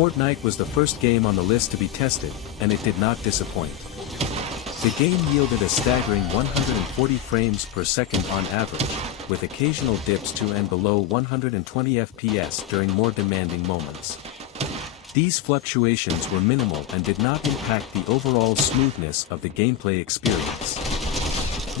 Fortnite was the first game on the list to be tested, and it did not disappoint. The game yielded a staggering 140 frames per second on average, with occasional dips to and below 120 FPS during more demanding moments. These fluctuations were minimal and did not impact the overall smoothness of the gameplay experience.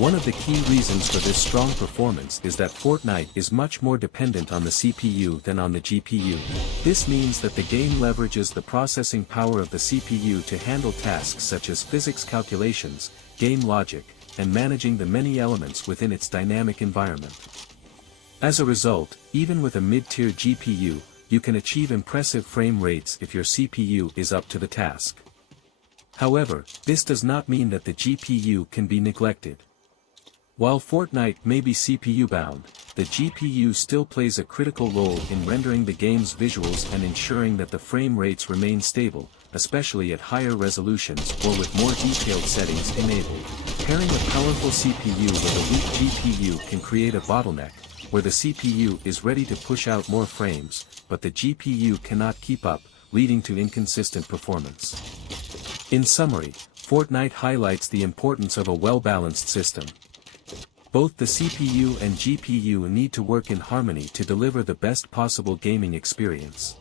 One of the key reasons for this strong performance is that Fortnite is much more dependent on the CPU than on the GPU. This means that the game leverages the processing power of the CPU to handle tasks such as physics calculations, game logic, and managing the many elements within its dynamic environment. As a result, even with a mid-tier GPU, you can achieve impressive frame rates if your CPU is up to the task. However, this does not mean that the GPU can be neglected. While Fortnite may be CPU-bound, the GPU still plays a critical role in rendering the game's visuals and ensuring that the frame rates remain stable, especially at higher resolutions or with more detailed settings enabled. Pairing a powerful CPU with a weak GPU can create a bottleneck, where the CPU is ready to push out more frames, but the GPU cannot keep up, leading to inconsistent performance. In summary, Fortnite highlights the importance of a well-balanced system. Both the CPU and GPU need to work in harmony to deliver the best possible gaming experience.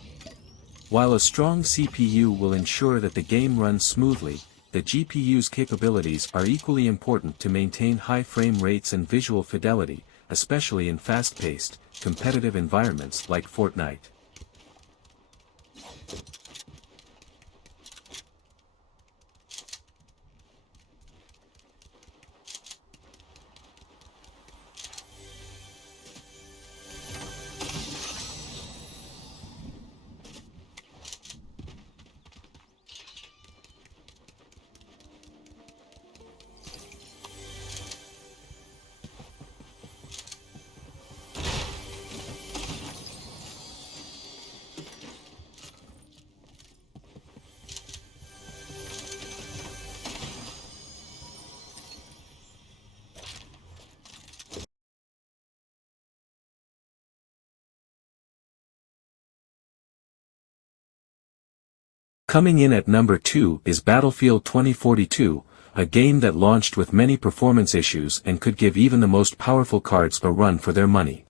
While a strong CPU will ensure that the game runs smoothly, the GPU's capabilities are equally important to maintain high frame rates and visual fidelity, especially in fast-paced, competitive environments like Fortnite. Coming in at number 2 is Battlefield 2042, a game that launched with many performance issues and could give even the most powerful cards a run for their money.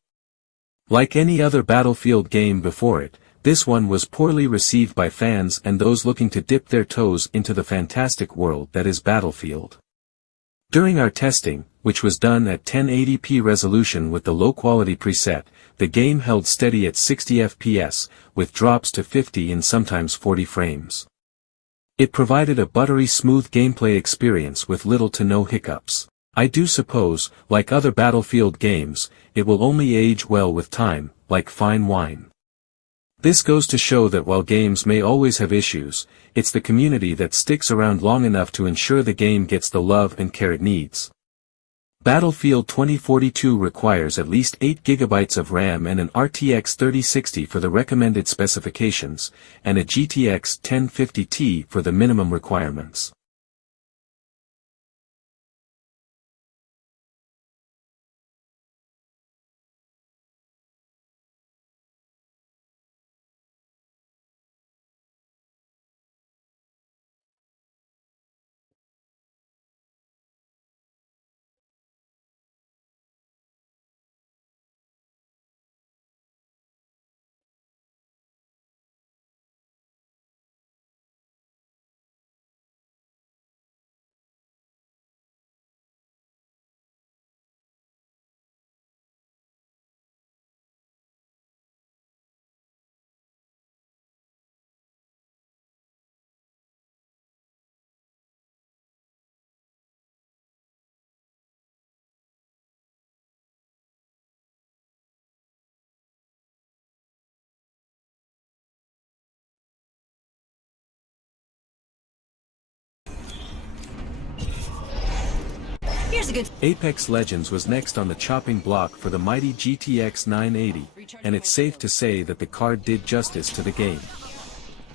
Like any other Battlefield game before it, this one was poorly received by fans and those looking to dip their toes into the fantastic world that is Battlefield. During our testing, which was done at 1080p resolution with the low-quality preset, the game held steady at 60 FPS, with drops to 50 and sometimes 40 frames. It provided a buttery smooth gameplay experience with little to no hiccups. I do suppose, like other Battlefield games, it will only age well with time, like fine wine. This goes to show that while games may always have issues, it's the community that sticks around long enough to ensure the game gets the love and care it needs. Battlefield 2042 requires at least 8 GB of RAM and an RTX 3060 for the recommended specifications, and a GTX 1050 for the minimum requirements. Apex Legends was next on the chopping block for the mighty GTX 980, and it's safe to say that the card did justice to the game.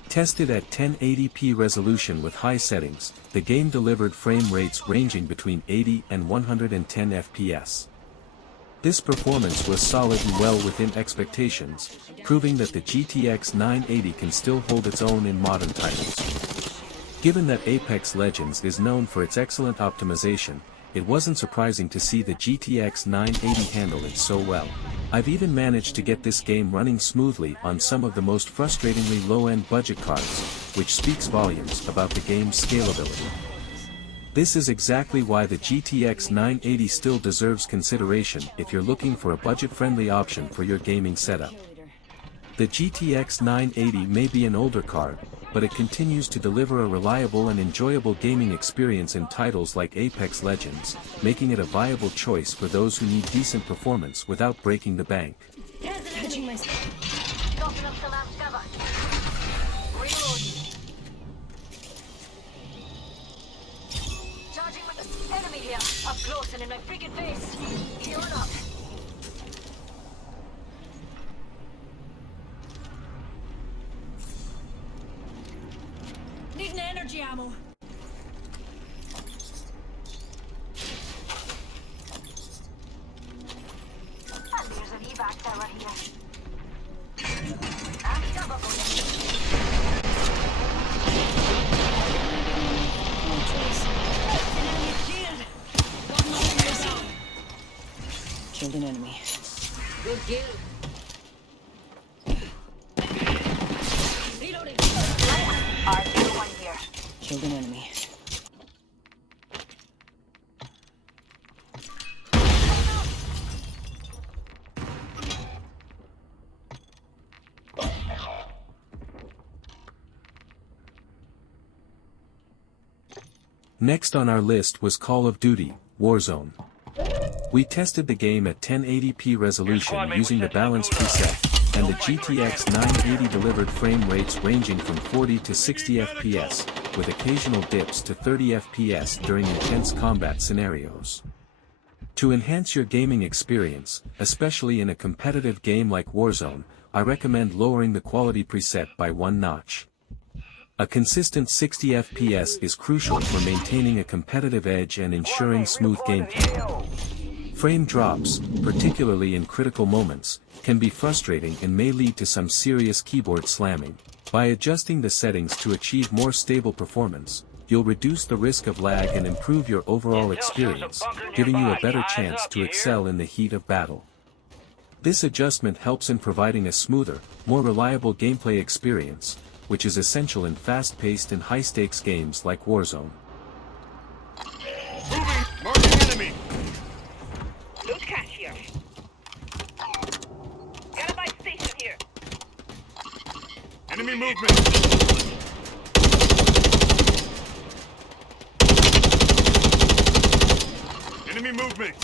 Tested at 1080p resolution with high settings, the game delivered frame rates ranging between 80 and 110 FPS. This performance was solid and well within expectations, proving that the GTX 980 can still hold its own in modern titles. Given that Apex Legends is known for its excellent optimization, it wasn't surprising to see the GTX 980 handle it so well. I've even managed to get this game running smoothly on some of the most frustratingly low-end budget cards, which speaks volumes about the game's scalability. This is exactly why the GTX 980 still deserves consideration if you're looking for a budget-friendly option for your gaming setup. The GTX 980 may be an older card, but it continues to deliver a reliable and enjoyable gaming experience in titles like Apex Legends, making it a viable choice for those who need decent performance without breaking the bank. Enemy here, up close and in my freaking face. Healing up. Needing energy ammo. And there's an evac tower here. I'm cover for Killed an enemy. good kill. Reloading. R01 here. Killed an enemy. Next on our list was Call of Duty, Warzone. We tested the game at 1080p resolution using the balance preset, and the GTX 980 delivered frame rates ranging from 40 to 60 FPS, with occasional dips to 30 FPS during intense combat scenarios. To enhance your gaming experience, especially in a competitive game like Warzone, I recommend lowering the quality preset by one notch. A consistent 60 FPS is crucial for maintaining a competitive edge and ensuring smooth gameplay. Frame drops, particularly in critical moments, can be frustrating and may lead to some serious keyboard slamming. By adjusting the settings to achieve more stable performance, you'll reduce the risk of lag and improve your overall experience, giving you a better chance to excel in the heat of battle. This adjustment helps in providing a smoother, more reliable gameplay experience, which is essential in fast-paced and high-stakes games like Warzone. Moving! Marking enemy! Loot cash here. Gotta buy station here. Enemy movement! Enemy movement!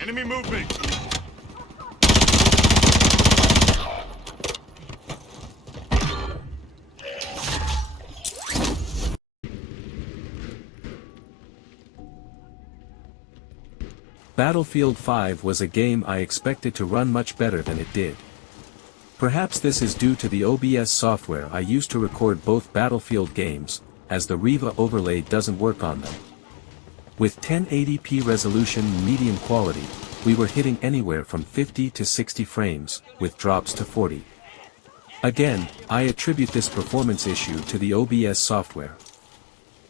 Enemy movement! Battlefield 5 was a game I expected to run much better than it did. Perhaps this is due to the OBS software I use to record both Battlefield games, as the Riva overlay doesn't work on them. With 1080p resolution and medium quality, we were hitting anywhere from 50 to 60 frames, with drops to 40. Again, I attribute this performance issue to the OBS software.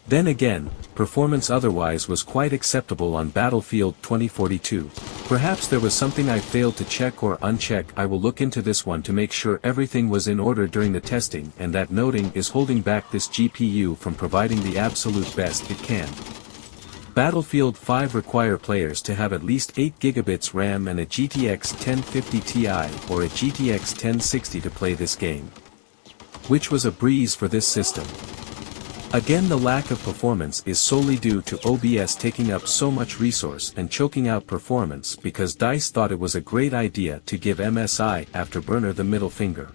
Then again, performance otherwise was quite acceptable on Battlefield 2042. Perhaps there was something I failed to check or uncheck. I will look into this one to make sure everything was in order during the testing and that noting is holding back this GPU from providing the absolute best it can. Battlefield 5 require players to have at least 8 GB RAM and a GTX 1050 Ti or a GTX 1060 to play this game. Which was a breeze for this system. Again, the lack of performance is solely due to OBS taking up so much resource and choking out performance because DICE thought it was a great idea to give MSI Afterburner the middle finger.